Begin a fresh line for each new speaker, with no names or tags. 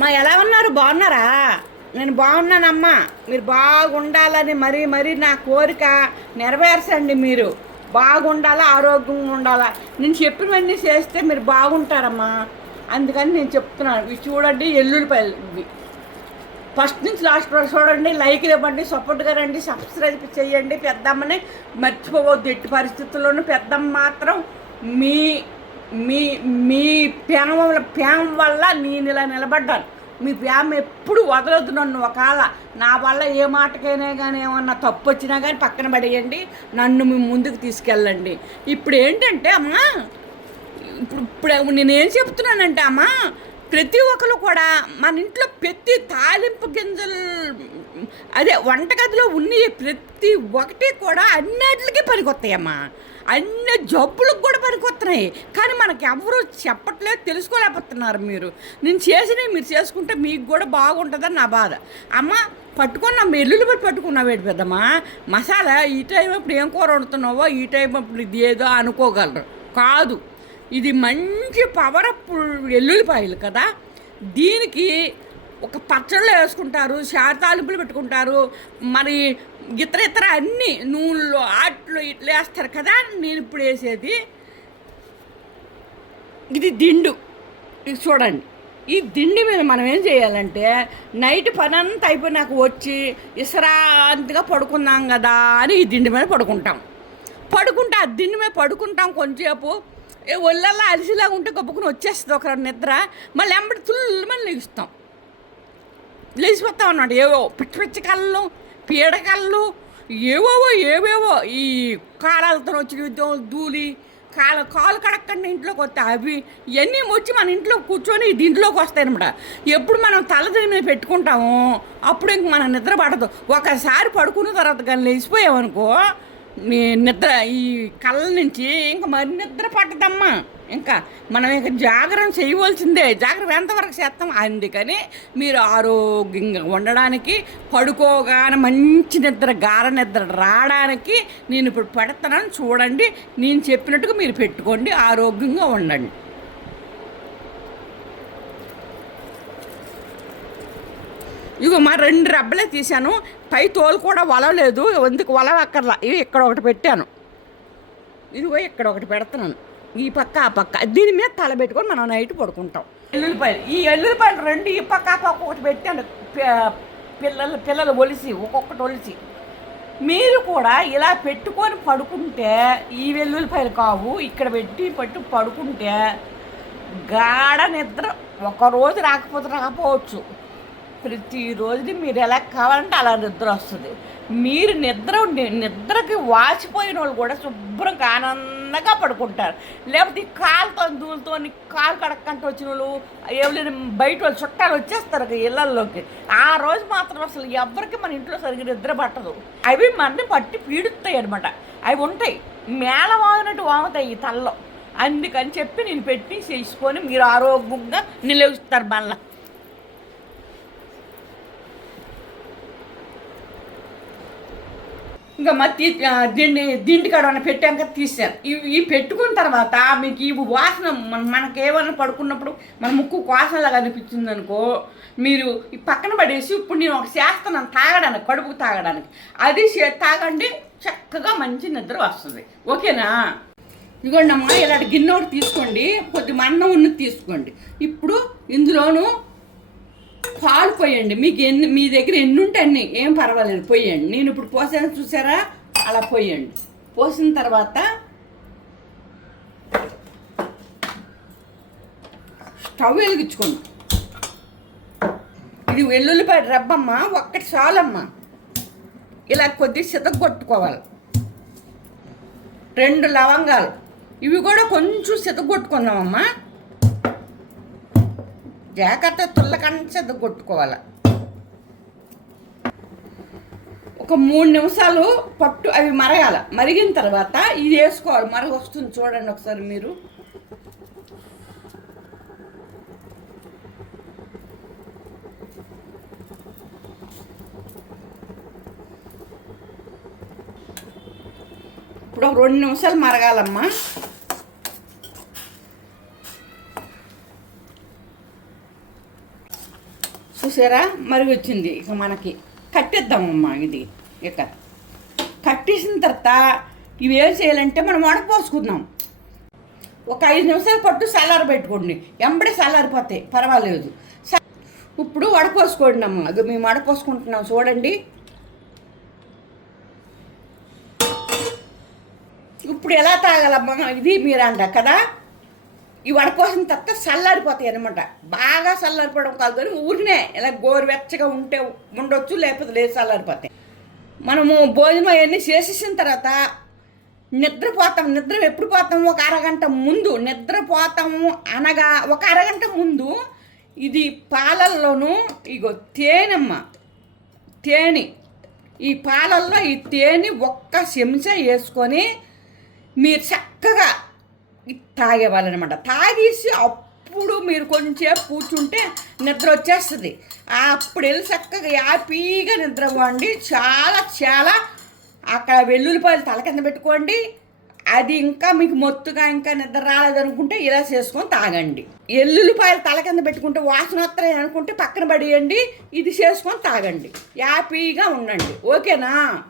మా ఎలా ఉన్నారు? బాగున్నారా? నేను బాగున్నానమ్మా. మీరు బాగుండాలని మరీ మరీ నా కోరిక నెరవేర్చండి మీరు. బాగుండాలా ఆరోగ్యంగా ఉండాలా? నేను చెప్పినవన్నీ చేస్తే మీరు బాగుంటారమ్మా. అందుకని నేను చెప్తున్నాను. ఇవి చూడండి ఎల్లుల్లిపాయలు. ఇవి ఫస్ట్ నుంచి లాస్ట్ వరకు చూడండి లైక్ ఇవ్వండి సపోర్ట్గా రండి సబ్స్క్రైబ్ చేయండి. పెద్దమ్మని మర్చిపోవద్దు. ఎట్టి పరిస్థితుల్లోనూ పెద్దమ్మ మాత్రం మీ మీ మీ ప్రేమ వల్ల ప్రేమ వల్ల నేను ఇలా నిలబడ్డాను. మీ ప్రేమ ఎప్పుడు వదలొద్దు నన్ను ఒకవేళ. నా వల్ల ఏ మాటకైనా కానీ ఏమన్నా తప్పు వచ్చినా కానీ పక్కన పడేయండి. నన్ను మీ ముందుకు తీసుకెళ్ళండి. ఇప్పుడు ఏంటంటే అమ్మా ఇప్పుడు ఇప్పుడు నేనేం చెప్తున్నానంటే అమ్మా ప్రతి ఒక్కరు కూడా మన ఇంట్లో ప్రతి తాలింపు గింజలు అదే వంటగదిలో ఉన్న ప్రతి ఒక్కటి కూడా అన్నిటికీ పనికొస్తాయమ్మా. అన్ని జబ్బులకు కూడా పనికొస్తున్నాయి. కానీ మనకి ఎవరు చెప్పట్లేదు తెలుసుకోలేకపోతున్నారు మీరు. నేను చేసినవి మీరు చేసుకుంటే మీకు కూడా బాగుంటుందని నా బాధ. అమ్మ పట్టుకున్న మెల్లులు పట్టి పట్టుకున్నావేటి పెద్దమ్మా? మసాలా ఈ టైం అప్పుడు ఏం కూర వండుతున్నావో ఈ టైం అప్పుడు ఇది ఏదో అనుకోగలరు. కాదు. ఇది మంచి పవరప్పు ఎల్లుల్లిపాయలు కదా. దీనికి ఒక పచ్చళ్ళు వేసుకుంటారు శారతాలింపులు పెట్టుకుంటారు మరి ఇతర ఇతర అన్ని నూనెలో ఆట్లు ఇట్లా వేస్తారు కదా నేను ఇప్పుడు వేసేది. ఇది దిండు. ఇది చూడండి. ఈ దిండి మీద మనం ఏం చేయాలంటే నైట్ పని అంతా అయిపోయి నాకు వచ్చి విశ్రాంతిగా పడుకుందాం కదా అని ఈ దిండి మీద పడుకుంటాం. పడుకుంటే ఆ దిండి మీద పడుకుంటాం కొంచెంసేపు. ఏ ఒళ్ళల్లా అలసిలాగా ఉంటే గొప్పకుని వచ్చేస్తుంది ఒక నిద్ర. మళ్ళీ ఎంబడి తుల్లు మళ్ళీ లెగుస్తాం. లేచిపోతాం అన్నమాట. ఏవో పిచ్చి పిచ్చి కళ్ళు పీడకళ్ళు ఏవేవో ఏవేవో ఈ కాలాలతో వచ్చిన ధూళి కాలు కాలు కడక్కండి ఇంట్లోకి వస్తే అవి ఇవన్నీ వచ్చి మన ఇంట్లో కూర్చొని దీంట్లోకి వస్తాయి అనమాట ఎప్పుడు మనం తలదిని మీద పెట్టుకుంటామో అప్పుడు ఇంక మనం నిద్ర పడదు. ఒకసారి పడుకున్న తర్వాత కానీ లేచిపోయామనుకో నిద్ర ఈ కళ్ళ నుంచి ఇంకా మరి నిద్ర పట్టదమ్మా. ఇంకా మనం ఇంకా జాగ్రత్త చేయవలసిందే. జాగ్రత్త ఎంతవరకు చేస్తాం? అందుకని మీరు ఆరోగ్యంగా ఉండడానికి పడుకోగానే మంచి నిద్ర గార నిద్ర రావడానికి నేను ఇప్పుడు పెడతానని చూడండి. నేను చెప్పినట్టుగా మీరు పెట్టుకోండి. ఆరోగ్యంగా ఉండండి. ఇగో మా రెండు రబ్బలే తీశాను. పై తోలు కూడా వలలేదు ఎందుకు వలవక్కర్లా. ఇవి ఇక్కడ ఒకటి పెట్టాను. ఇదిగో ఇక్కడ ఒకటి పెడుతున్నాను. ఈ పక్క ఆ పక్క. దీని మీద తల పెట్టుకొని మనం నైట్ పడుకుంటాం. ఎల్లుల్లిపాయలు. ఈ ఎల్లుల్లిపాయలు రెండు ఈ పక్క ఆ పక్క ఒకటి పెట్టాను. పిల్లలు పిల్లలు ఒలిసి ఒక్కొక్కటి ఒలిసి. మీరు కూడా ఇలా పెట్టుకొని పడుకుంటే ఈ వెల్లుల్లిపాయలు కావు ఇక్కడ పెట్టి పట్టు పడుకుంటే గాఢ నిద్ర. ఒక రోజు రాకపోతే రాకపోవచ్చు. ప్రతిరోజు మీరు ఎలా కావాలంటే అలా నిద్ర వస్తుంది. మీరు నిద్ర నిద్రకి వాచిపోయిన వాళ్ళు కూడా శుభ్రంగా ఆనందంగా పడుకుంటారు. లేకపోతే ఈ కాలుతో దూలతో కాలు కడక్కంటే వచ్చిన వాళ్ళు ఎవరైనా బయట వాళ్ళు చుట్టాలు వచ్చేస్తారు ఇళ్ళల్లోకి ఆ రోజు మాత్రం అసలు ఎవరికి మన ఇంట్లో సరిగ్గా నిద్ర పట్టదు. అవి మనని పట్టి పీడుస్తాయి అనమాట అవి ఉంటాయి. మేళ వాగినట్టు వాగుతాయి ఈ తలలో. అందుకని చెప్పి నేను పెట్టి చేసుకొని మీరు ఆరోగ్యంగా నిలవిస్తారు మళ్ళీ ఇంకా మత్తి దీన్ని దిండి కాడ పెట్టాక తీసాను ఇవి ఇవి పెట్టుకున్న తర్వాత మీకు ఇవి వాసన మన మనకేమన్నా పడుకున్నప్పుడు మన ముక్కు వాసనలాగా అనిపించింది అనుకో మీరు ఈ పక్కన పడేసి ఇప్పుడు నేను ఒక చేస్తున్నాను తాగడానికి కడుపుకు తాగడానికి. అది తాగండి చక్కగా మంచి నిద్ర వస్తుంది. ఓకేనా? ఇదిగోండి అమ్మ ఇలాంటి గిన్నె ఒకటి తీసుకోండి కొద్ది మన్నం ఉన్న తీసుకోండి. ఇప్పుడు ఇందులోనూ పాలు పోయండి. మీకు ఎన్ని మీ దగ్గర ఎన్ని ఉంటే అన్ని. ఏం పర్వాలేదు. పోయండి. నేను ఇప్పుడు పోసాను చూసారా? అలా పోయండి. పోసిన తర్వాత స్టవ్ వెలిగించుకోండి. ఇది వెల్లుల్లిపాయ రబ్బమ్మ. ఒక్కటి చాలమ్మ. ఇలా కొద్ది సితగొట్టుకోవాలి రెండు లవంగాలు. ఇవి కూడా కొంచెం సితగొట్టుకుందామమ్మా జాగ్రత్త తుల్లకంటే కొట్టుకోవాలి. ఒక మూడు నిమిషాలు పట్టు అవి మరగాల. మరిగిన తర్వాత ఇది వేసుకోవాలి. మరగ వస్తుంది చూడండి ఒకసారి మీరు. ఇప్పుడు ఒక రెండు నిమిషాలు మరగాలమ్మా. చూసారా? మరుగు వచ్చింది ఇక మనకి కట్టేద్దామమ్మా ఇది. ఇక కట్టేసిన తర్వాత ఇవి ఏం చేయాలంటే మనం వడపోసుకుందాం. ఒక ఐదు నిమిషాల పట్టు సల్లారు పెట్టుకోండి. ఎంబడే సలారిపోతాయి పర్వాలేదు. స- ఇప్పుడు వడపోసుకోండి అమ్మ. అది మేము వడపోసుకుంటున్నాం చూడండి. ఇప్పుడు ఎలా తాగాలమ్మా? ఇది మీరు అంట కదా? ఈ వడపోసిన తర్వాత చల్లారిపోతాయి అనమాట బాగా చల్లారిపోవడం కాదు కానీ ఊరినే ఇలా గోరువెచ్చగా ఉంటే ఉండొచ్చు లేకపోతే లేదు చల్లారిపోతాయి. మనము భోజనం అవన్నీ చేసేసిన తర్వాత నిద్రపోతాం. నిద్ర ఎప్పుడు పోతాము ఒక అరగంట ముందు. నిద్రపోతాము అనగా ఒక అరగంట ముందు ఇది పాలల్లోనూ ఇగో తేనెమ్మ తేనె. ఈ పాలల్లో ఈ తేనె ఒక్క చెంచా వేసుకొని మీరు చక్కగా తాగేవాళ్ళనమాట. తాగేసి అప్పుడు మీరు కొంచెంసేపు కూర్చుంటే నిద్ర వచ్చేస్తుంది. అప్పుడు వెళ్ళి చక్కగా హ్యాపీగా నిద్రవ్వండి చాలా చాలా అక్కడ వెల్లుల్లిపాయలు తల కింద పెట్టుకోండి. అది ఇంకా మీకు మొత్తుగా ఇంకా నిద్ర రాలేదనుకుంటే ఇలా చేసుకొని తాగండి. ఎల్లుల్లిపాయలు తల కింద పెట్టుకుంటే వాసన వస్తాయి అనుకుంటే పక్కన పడేయండి. ఇది చేసుకొని తాగండి. హ్యాపీగా ఉండండి. ఓకేనా?